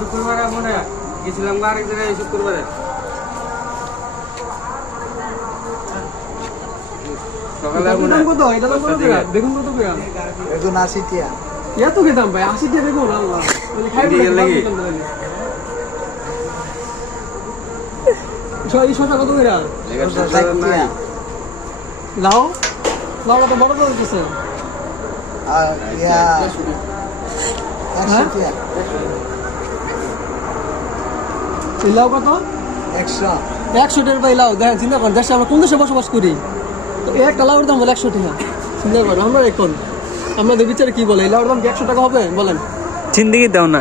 শুক্রবারে মনে গেছিলাম আরেক জায়গায় শুক্রবারে সকালে মনে কত এটা তো কত টাকা বেগুন কত টাকা বেগুন 80 টাকা এত কি দাম ভাই 80 টাকা বেগুন আল্লাহ মানে খাইবে লাগি এই শসা কত টাকা লাও লাও তো বড় বড় দিছে আর ইয়া 100 টাকা লাউ কত 100 টাকার ভাই লাউ দেখেন চিন্তা করেন দেশে আমরা কোন দেশে বসবাস করি তো একটা লাউর দাম বলে 100 টাকা চিন্তা করেন আমরা এখন আমাদের বিচারে কি বলে এই লাউর দাম কি 100 টাকা হবে বলেন জিন্দেগি দাও না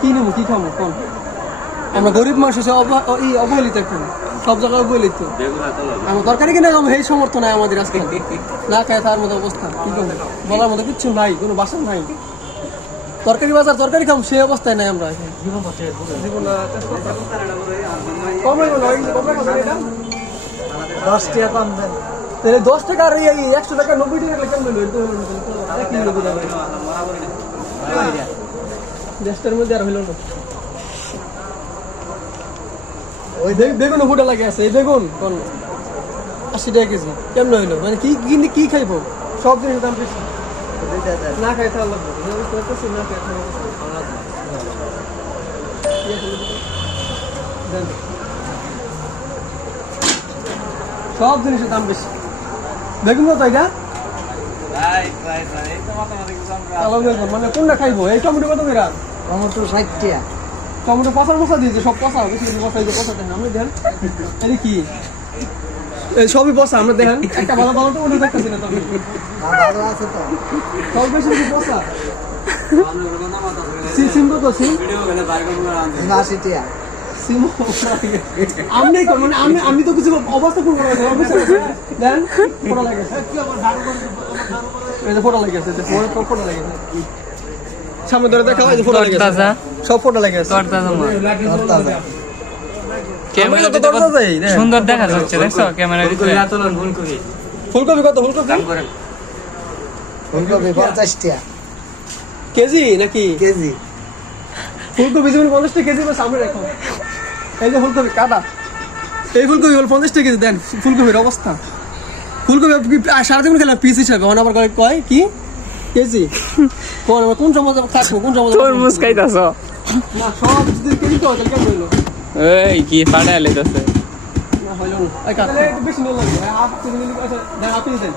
কি নেবো কি খাবো কোন আমরা গরিব মানুষ এসে অবহেলিত এখন সব জায়গায় অবহেলিত আমার তরকারি কিনে খাবো এই সমর্থ নাই আমাদের আজকে না খায় তার মতো অবস্থা কি করবো বলার মতো কিচ্ছু নাই কোনো বাসা নাই তরকারি বাজার তরকারি খাম সেই অবস্থায় নাই আমরা কম লাগবে না 10 টাকা কম দেন তাহলে 10 টাকা আর এই 100 টাকা 90 টাকা কেমন হলো দেশটার মধ্যে আর হইল না ওই বেগুন ফুটা লাগে আছে এই বেগুন কোন 80 টাকা কেজি কেমন হইলো মানে কি কি খাইবো সব জিনিসের দাম বেশি না খাই তাহলে লাগবে না খাই সব জিনিসের দাম বেশি বেগুন কত এটা মানে কোনটা খাইবো এই টমেটো কত করে টমেটো 60 টাকা টমেটো পচা দিয়েছে সব পচা বেশি পচা এই যে পচা দেন আপনি দেন এই কি এই সবই পচা আমরা দেখেন একটা ভালো ভালো টমেটো দেখতেছি না তবে ভালো আছে তো সব বেশি পচা সিম কত সিম 80 টাকা সিম আপনি মানে আমি তো কিছু অবস্থা করবো না দেন ফোটা লাগেছে এই যে ফোটা লাগেছে ফোটা লাগেছে সামনে ধরে দেখা হয় যে ফোটা লাগেছে সব ফোটা লাগেছে ক্যামেরা সুন্দর দেখা যাচ্ছে দেখছো ক্যামেরা ফুলকপি কত ফুলকপি ফুলকপি 50 টাকা কেজি নাকি কেজি ফুলকপি যেমন 50 টাকা কেজি বা সামনে রাখো এই যে ফুলকপি কাটা এই ফুলকপি বল 50 টাকা কেজি দেন ফুলকপির অবস্থা ফুলকপি সারাদিন খেলাম পিস হিসাবে অন আবার কয় কি কেজি কোন সময় থাকবো কোন সময় তরমুজ খাইতাছ না সব যদি কেজি তো তাহলে কেমন হইলো এই কি ফাটা লাইতাছে না হইলো না এই কাটলে একটু বেশি নিয়ে লাগবে হাফ কেজি নিলে আচ্ছা দেন আপনি দেন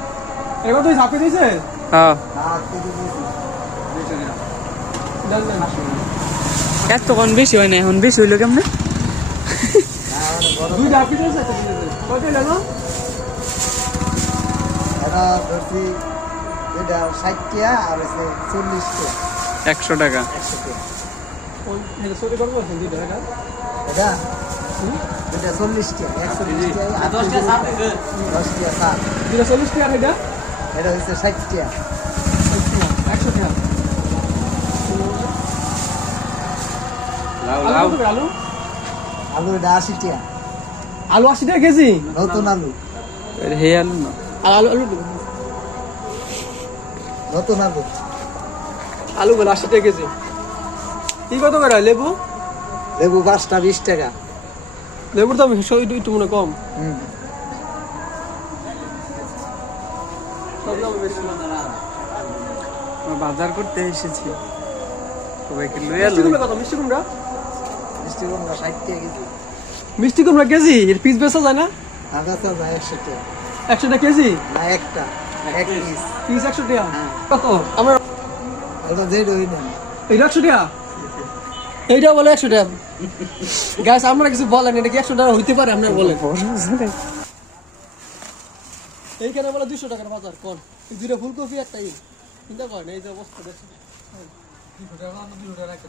এবার তুই হাফ কেজি দিয়েছে হ্যাঁ দেন দেন এত কোন বেশি হয় না এখন বেশি হইলো কেমনে দুই হাফ কেজি দিয়েছে কত লাগলো এটা ধরছি এটা 60 টাকা আর আছে 40 টাকা 100 টাকা 100 টাকা ওই এটা সরি করবো দুই টাকা এটা এটা 40 টাকা 140 টাকা 10 টাকা 10 টাকা সাত দুইটা 40 টাকা এটা এটা হচ্ছে 60 টাকা 100 টাকা লাউ আলু আলু এটা 80 টাকা আলু 80 টাকা কেজি নতুন আলু হে আলু না আর আলু আলু নতুন আলু আলু বলে 80 টাকা কেজি কি কত করে লেবু লেবু 5টা 20 টাকা লেবুর দাম একটু মনে কম সব দাম বেশি বাজার করতে এসেছি সবাইকে লই মিষ্টি আলু কুমড়া কত মিষ্টি কুমড়া মিষ্টি কুমড়া 60 টাকা কেজি মিষ্টি কুমড়া কেজি এর পিস বেচা যায় না আগাছা যায় 100 টাকা 100 টাকা কেজি না একটা এক পিস পিস 100 টাকা হ্যাঁ। কত আমরা এটা যেটা হই না এই 100 টাকা এইটা বলে 100 টাকা গাইস আমরা কিছু বলেন এটা কি 100 টাকা হইতে পারে আপনারা বলেন এইখানে বলে 200 টাকার বাজার কোন এই দুইটা ফুলকপি একটা ই চিন্তা করেন এই যে অবস্থা দেখছেন 200 টাকা 200 টাকা রাখতে